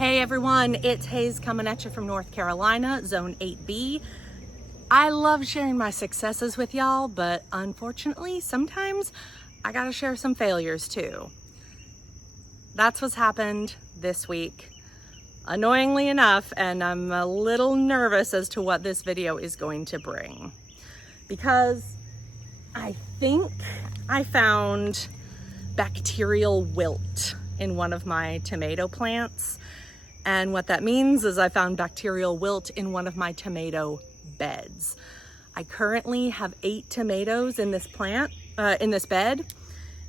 Hey everyone, it's Hayes coming at you from North Carolina, Zone 8B. I love sharing my successes with y'all, but unfortunately, sometimes I gotta share some failures too. That's what's happened this week, annoyingly enough, and I'm a little nervous as to what this video is going to bring. Because I think I found bacterial wilt in one of my tomato plants. And what that means is I found bacterial wilt in one of my tomato beds. I currently have 8 tomatoes in this plant, in this bed,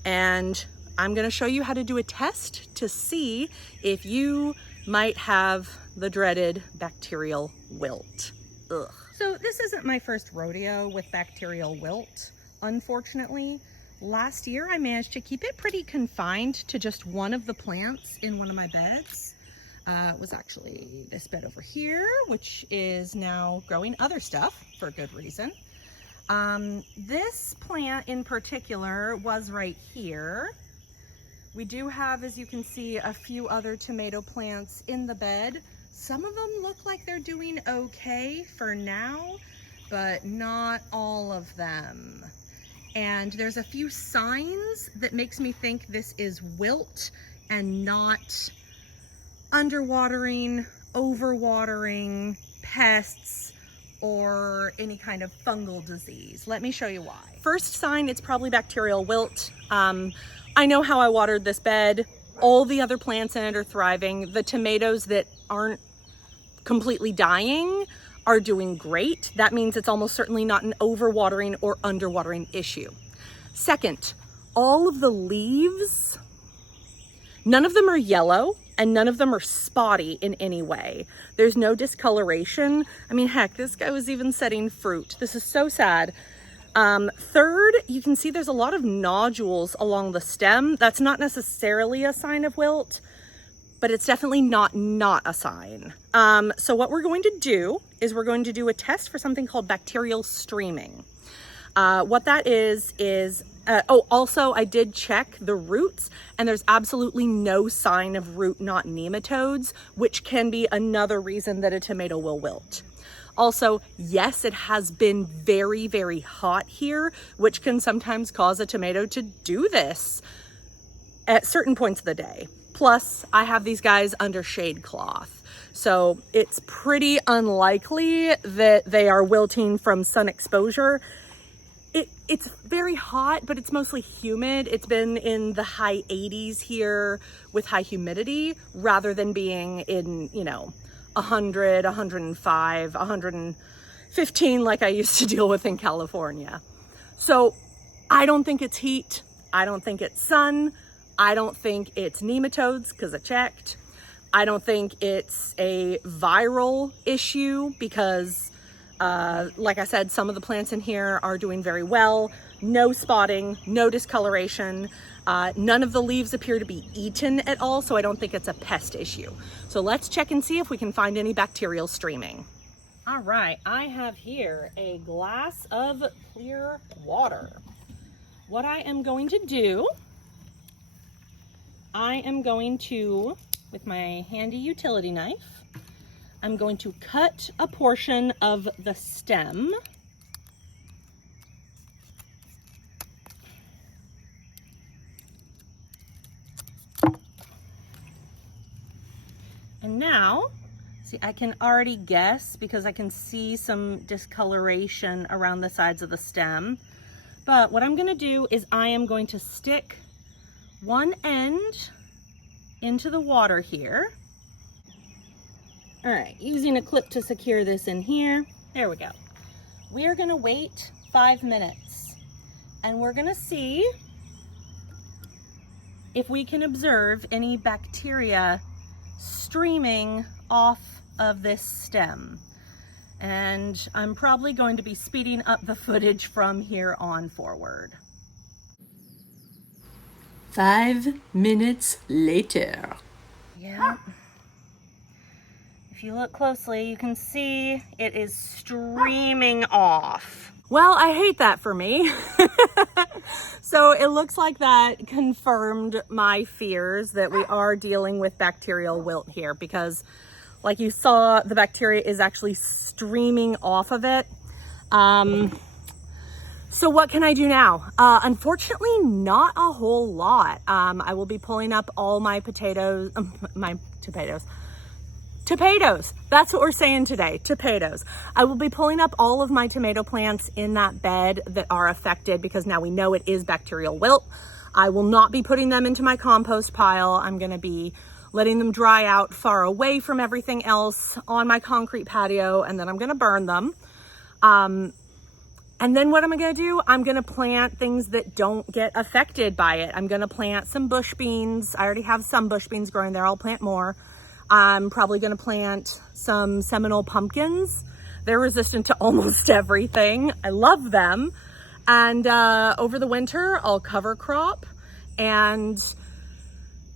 and I'm gonna show you how to do a test to see if you might have the dreaded bacterial wilt. Ugh. So this isn't my first rodeo with bacterial wilt, unfortunately. Last year I managed to keep it pretty confined to just one of the plants in one of my beds. It was actually this bed over here, which is now growing other stuff for good reason. This plant in particular was right here. We do have, as you can see, a few other tomato plants in the bed. Some of them look like they're doing okay for now, but not all of them. And there's a few signs that makes me think this is wilt and not underwatering, overwatering, pests, or any kind of fungal disease. Let me show you why. First sign, it's probably bacterial wilt. I know how I watered this bed. All the other plants in it are thriving. The tomatoes that aren't completely dying are doing great. That means it's almost certainly not an overwatering or underwatering issue. Second, all of the leaves, none of them are yellow and none of them are spotty in any way. There's no discoloration. I mean, heck, this guy was even setting fruit. This is so sad. Third, you can see there's a lot of nodules along the stem. That's not necessarily a sign of wilt, but it's definitely not a sign. So what we're going to do is we're going to do a test for something called bacterial streaming. What that is also I did check the roots and there's absolutely no sign of root knot nematodes, which can be another reason that a tomato will wilt. Also, yes, it has been very, very hot here, which can sometimes cause a tomato to do this at certain points of the day. Plus, I have these guys under shade cloth. So it's pretty unlikely that they are wilting from sun exposure. It's very hot, but it's mostly humid. It's been in the high 80s here with high humidity rather than being in, 100, 105, 115 like I used to deal with in California. So I don't think it's heat. I don't think it's sun. I don't think it's nematodes because I checked. I don't think it's a viral issue because like I said, some of the plants in here are doing very well. No spotting, no discoloration. None of the leaves appear to be eaten at all, so I don't think it's a pest issue. So let's check and see if we can find any bacterial streaming. All right, I have here a glass of clear water. What I am going to do, I am going to, with my handy utility knife, I'm going to cut a portion of the stem. And now, see, I can already guess because I can see some discoloration around the sides of the stem. But what I'm gonna do is I am going to stick one end into the water here. All right, using a clip to secure this in here. There we go. We are gonna wait 5 minutes and we're gonna see if we can observe any bacteria streaming off of this stem. And I'm probably going to be speeding up the footage from here on forward. 5 minutes later. Yeah. If you look closely, you can see it is streaming off. Well, I hate that for me. So it looks like that confirmed my fears that we are dealing with bacterial wilt here, because like you saw, the bacteria is actually streaming off of it. So what can I do now? Unfortunately, not a whole lot. I will be pulling up all my potatoes. That's what we're saying today, potatoes. I will be pulling up all of my tomato plants in that bed that are affected, because now we know it is bacterial wilt. I will not be putting them into my compost pile. I'm gonna be letting them dry out far away from everything else on my concrete patio, and then I'm gonna burn them. And then what am I gonna do? I'm gonna plant things that don't get affected by it. I'm gonna plant some bush beans. I already have some bush beans growing there. I'll plant more. I'm probably gonna plant some Seminole pumpkins. They're resistant to almost everything. I love them. And over the winter, I'll cover crop. And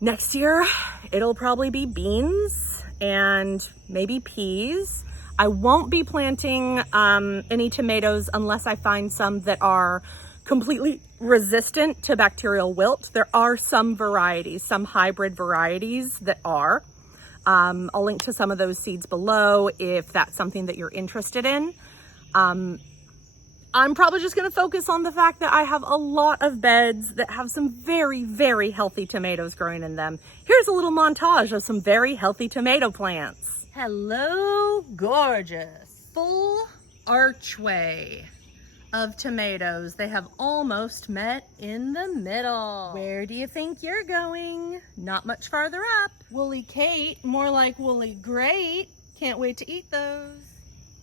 next year, it'll probably be beans and maybe peas. I won't be planting any tomatoes unless I find some that are completely resistant to bacterial wilt. There are some varieties, some hybrid varieties that are. I'll link to some of those seeds below if that's something that you're interested in. I'm probably just gonna focus on the fact that I have a lot of beds that have some very, very healthy tomatoes growing in them. Here's a little montage of some very healthy tomato plants. Hello, gorgeous. Full archway of tomatoes. They have almost met in the middle. Where do you think you're going? Not much farther up. Woolly Kate, more like Woolly Great. Can't wait to eat those.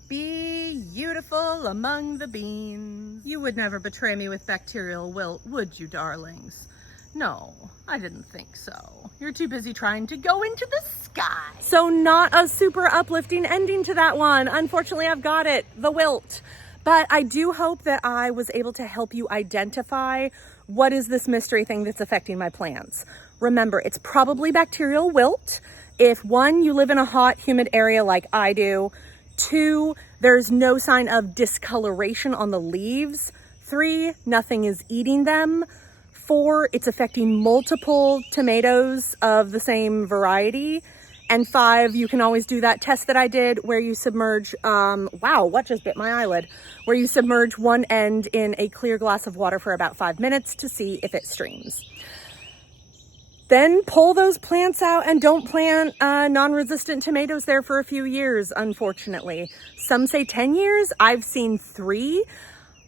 Beautiful among the beans. You would never betray me with bacterial wilt, would you, darlings? No, I didn't think so. You're too busy trying to go into the sky. So not a super uplifting ending to that one. Unfortunately, I've got it, the wilt. But I do hope that I was able to help you identify what is this mystery thing that's affecting my plants. Remember, it's probably bacterial wilt. If 1, you live in a hot, humid area like I do. 2, there's no sign of discoloration on the leaves. 3, nothing is eating them. 4, it's affecting multiple tomatoes of the same variety. And 5, you can always do that test that I did where you submerge, wow, what just bit my eyelid? Where you submerge one end in a clear glass of water for about 5 minutes to see if it streams. Then pull those plants out and don't plant non-resistant tomatoes there for a few years, unfortunately. Some say 10 years, I've seen 3.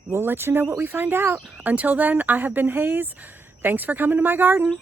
We'll let you know what we find out. Until then, I have been Hayes. Thanks for coming to my garden.